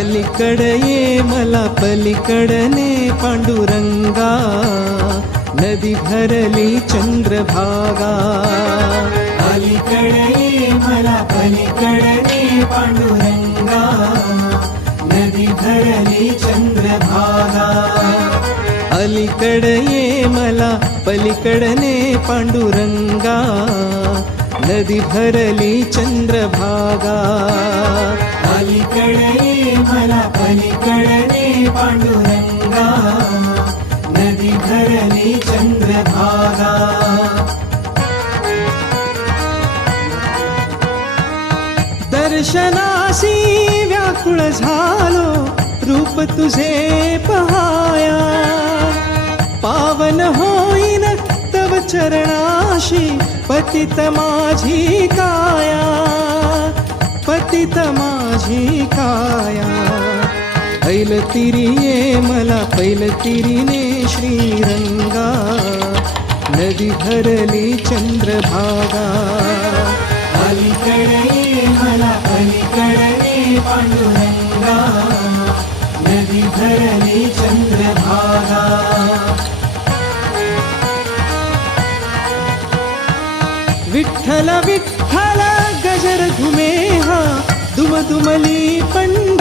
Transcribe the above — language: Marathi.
अलीकडे ये मला पलीकडने पांडुरंगा, नदी भरली चंद्रभागा. अलीकडे ये मला पलीकडने पांडुरंगा, नदी भरली चंद्रभागा. अलीकडे ये मला पलीकडने पांडुरंगा, नदी भरली चंद्रभागा. अलीकडे ये मला पलीकडने पांडुरंगा, नदी भरली चंद्रभागा. दर्शनासी व्याकुळ झालो, रूप तुझे पहाया. पावन होईन तव चरणाशी, पतित माझी काया. पतित माझी काया. ऐलतिरी ये मला पैलतिरीने श्रीरंगा, नदी भरली चंद्रभागा. अलीकडे ये मला पलीकडने पांडुरंगा, नदी भरली चंद्रभागा. विठ्ठल विठ्ठल गजर घुमे हा, दुमदुमली पंढ